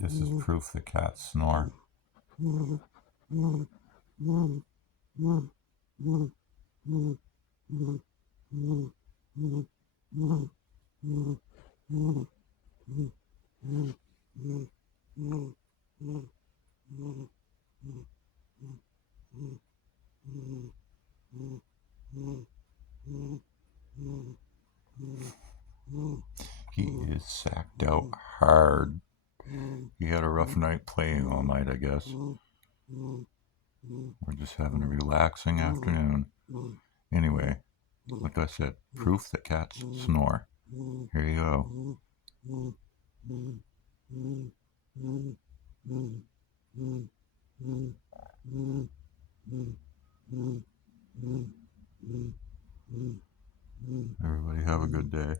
This is proof that cats snore. He is sacked out hard. He had a rough night playing all night, I guess. We're just having a relaxing afternoon. Anyway, like I said, proof that cats snore. Here you go. Everybody have a good day.